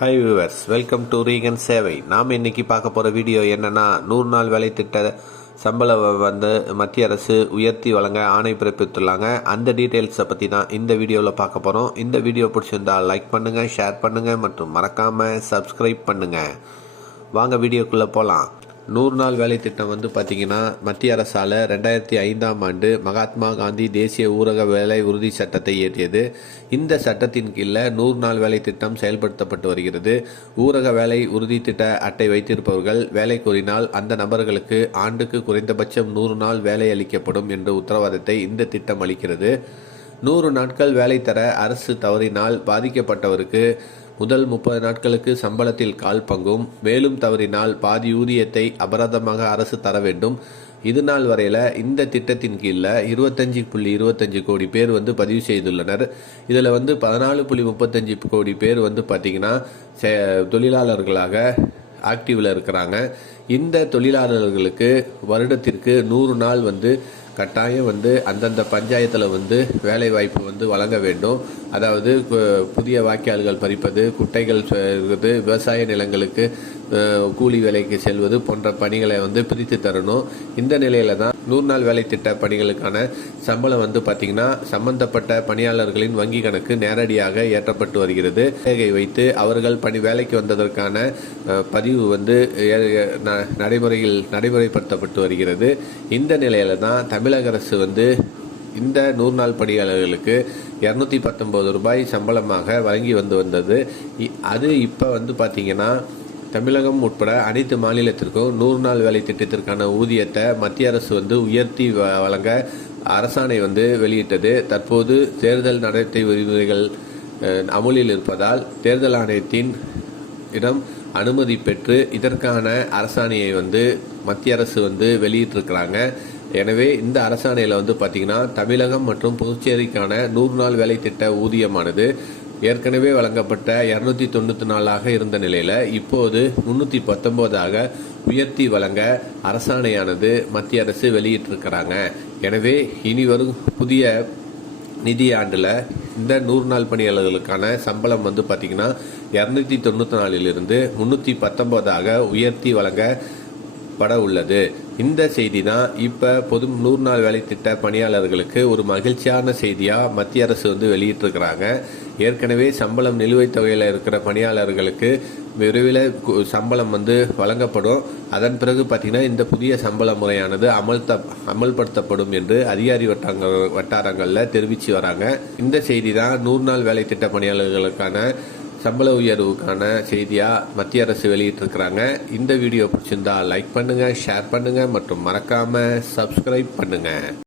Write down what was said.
Hi viewers, welcome to Regan சேவை. நாம் இன்றைக்கி பார்க்க போகிற வீடியோ என்னென்னா, 100 நாள் வேலை திட்ட சம்பளம் மத்திய அரசு உயர்த்தி வழங்க ஆணை பிறப்பித்துள்ளாங்க. அந்த டீட்டெயில்ஸை பற்றி தான் இந்த வீடியோவில் பார்க்க போகிறோம். இந்த வீடியோ பிடிச்சிருந்தால் லைக் பண்ணுங்கள், ஷேர் பண்ணுங்கள் மற்றும் மறக்காமல் சப்ஸ்கிரைப் பண்ணுங்கள். வாங்க வீடியோக்குள்ளே போகலாம். 100 நாள் வேலை திட்டம் பார்த்திங்கன்னா, மத்திய அரசால் 2005ஆம் ஆண்டு மகாத்மா காந்தி தேசிய ஊரக வேலை உறுதி சட்டத்தை இயற்றியது. இந்த சட்டத்தின் கீழே 100 நாள் வேலை திட்டம் செயல்படுத்தப்பட்டு வருகிறது. ஊரக வேலை உறுதி திட்ட அட்டை வைத்திருப்பவர்கள் வேலை கோரினால் அந்த நபர்களுக்கு ஆண்டுக்கு குறைந்தபட்சம் 100 நாள் வேலை அளிக்கப்படும் என்ற உத்தரவாதத்தை இந்த திட்டம் அளிக்கிறது. 100 நாட்கள் வேலை தர அரசு தவறினால் பாதிக்கப்பட்டவருக்கு முதல் 30 நாட்களுக்கு சம்பளத்தில் 1/4 பங்கும், மேலும் தவறினால் பாதி ஊதியத்தை அபராதமாக அரசு தர வேண்டும். இது நாள் வரையில் இந்த திட்டத்தின் கீழே 25.25 கோடி பேர் பதிவு செய்துள்ளனர். இதில் 14.35 கோடி பேர் பார்த்திங்கன்னா தொழிலாளர்களாக ஆக்டிவில் இருக்கிறாங்க. இந்த தொழிலாளர்களுக்கு வருடத்திற்கு 100 நாள் கட்டாயம் அந்தந்த பஞ்சாயத்தில் வேலை வாய்ப்பு வழங்க வேண்டும். அதாவது புதிய வாய்க்கால்கள் பறிப்பது, குட்டைகள் விவசாய நிலங்களுக்கு கூலி வேலைக்கு செல்வது போன்ற பணிகளை பிரித்து தரணும். இந்த நிலையில தான் 100 நாள் வேலை திட்ட பணிகளுக்கான சம்பளம் பார்த்திங்கன்னா சம்பந்தப்பட்ட பணியாளர்களின் வங்கி கணக்கு நேரடியாக ஏற்றப்பட்டு வருகிறது. வைத்து அவர்கள் வேலைக்கு வந்ததற்கான பதிவு நடைமுறைப்படுத்தப்பட்டு வருகிறது. இந்த நிலையில தான் தமிழக அரசு இந்த 100 நாள் பணியாளர்களுக்கு 219 ரூபாய் சம்பளமாக வழங்கி வந்தது. அது இப்போ பார்த்திங்கன்னா தமிழகம் உட்பட அனைத்து மாநிலத்திற்கும் 100 நாள் வேலை திட்டத்திற்கான ஊதியத்தை மத்திய அரசு உயர்த்தி வழங்க அரசாணை வெளியிட்டது. தற்போது தேர்தல் நடத்தை விதிமுறைகள் அமுலில் இருப்பதால் தேர்தல் ஆணையத்தின் இடம் அனுமதி பெற்று இதற்கான அரசாணையை மத்திய அரசு வெளியிட்டிருக்கிறாங்க. எனவே இந்த அரசாணையில் பார்த்திங்கன்னா தமிழகம் மற்றும் புதுச்சேரிக்கான 100 நாள் வேலை திட்ட ஊதியமானது ஏற்கனவே வழங்கப்பட்ட 294 இருந்த நிலையில் இப்போது 319 உயர்த்தி வழங்க அரசாணையானது மத்திய அரசு வெளியிட்டிருக்கிறாங்க. எனவே இனி வரும் புதிய நிதியாண்டில் இந்த 100 நாள் பணியாளர்களுக்கான சம்பளம் பார்த்திங்கன்னா 294 319 உயர்த்தி வழங்கப்பட உள்ளது. இந்த செய்தி தான் இப்போ 100 நாள் வேலை திட்ட பணியாளர்களுக்கு ஒரு மகிழ்ச்சியான செய்தியாக மத்திய அரசு வெளியிட்டிருக்கிறாங்க. ஏற்கனவே சம்பளம் நிலுவைத் தொகையில் இருக்கிற பணியாளர்களுக்கு விரைவில் சம்பளம் வழங்கப்படும். அதன் பிறகு பார்த்திங்கன்னா இந்த புதிய சம்பள முறையானது அமல்படுத்தப்படும் என்று அதிகாரி வட்டாரங்களில் தெரிவித்து வராங்க. இந்த செய்தி தான் 100 நாள் வேலை திட்ட பணியாளர்களுக்கான சம்பள உயர்வுக்கான செய்தியாக மத்திய அரசு வெளியிட்டிருக்கிறாங்க. இந்த வீடியோ பிடிச்சிருந்தா லைக் பண்ணுங்கள், ஷேர் பண்ணுங்கள் மற்றும் மறக்காமல் சப்ஸ்கிரைப் பண்ணுங்கள்.